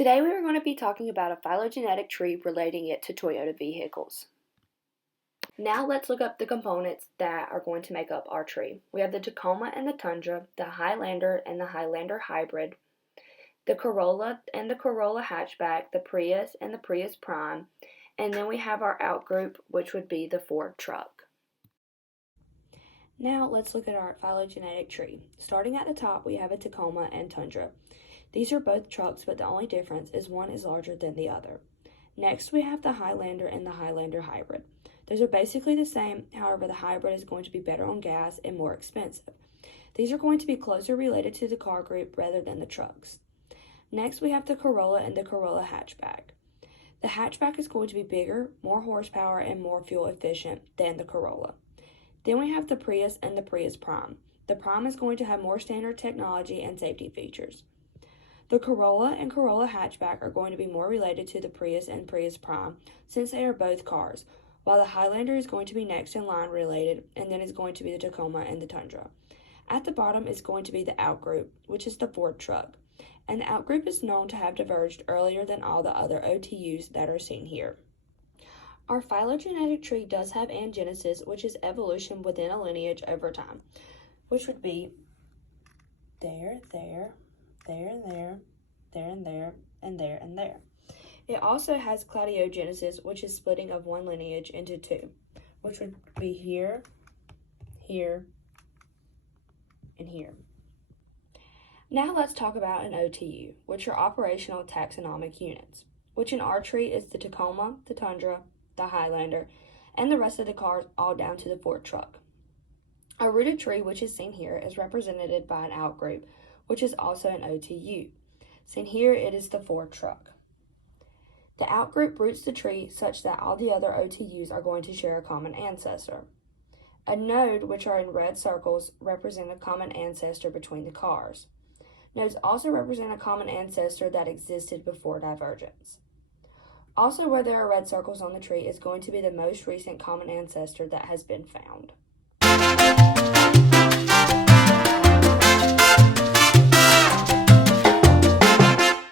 Today we are going to be talking about a phylogenetic tree relating it to Toyota vehicles. Now let's look up the components that are going to make up our tree. We have the Tacoma and the Tundra, the Highlander and the Highlander hybrid, the Corolla and the Corolla hatchback, the Prius and the Prius Prime, and then we have our outgroup, which would be the Ford truck. Now let's look at our phylogenetic tree. Starting at the top, we have a Tacoma and Tundra. These are both trucks, but the only difference is one is larger than the other. Next, we have the Highlander and the Highlander hybrid. Those are basically the same, however, the hybrid is going to be better on gas and more expensive. These are going to be closer related to the car group rather than the trucks. Next, we have the Corolla and the Corolla hatchback. The hatchback is going to be bigger, more horsepower, and more fuel efficient than the Corolla. Then we have the Prius and the Prius Prime. The Prime is going to have more standard technology and safety features. The Corolla and Corolla hatchback are going to be more related to the Prius and Prius Prime since they are both cars, while the Highlander is going to be next in line related, and then is going to be the Tacoma and the Tundra. At the bottom is going to be the outgroup, which is the Ford truck, and the outgroup is known to have diverged earlier than all the other OTUs that are seen here. Our phylogenetic tree does have angenesis, which is evolution within a lineage over time, which would be there, there, there and there, there and there, and there and there. It also has cladiogenesis, which is splitting of one lineage into two, which would be here, here, and here. Now let's talk about an OTU, which are operational taxonomic units, which in our tree is the Tacoma, the Tundra, the Highlander, and the rest of the cars all down to the Ford truck. Our rooted tree, which is seen here, is represented by an outgroup, which is also an OTU. Seen here, it is the Ford truck. The outgroup roots the tree such that all the other OTUs are going to share a common ancestor. A node, which are in red circles, represent a common ancestor between the cars. Nodes also represent a common ancestor that existed before divergence. Also, where there are red circles on the tree is going to be the most recent common ancestor that has been found.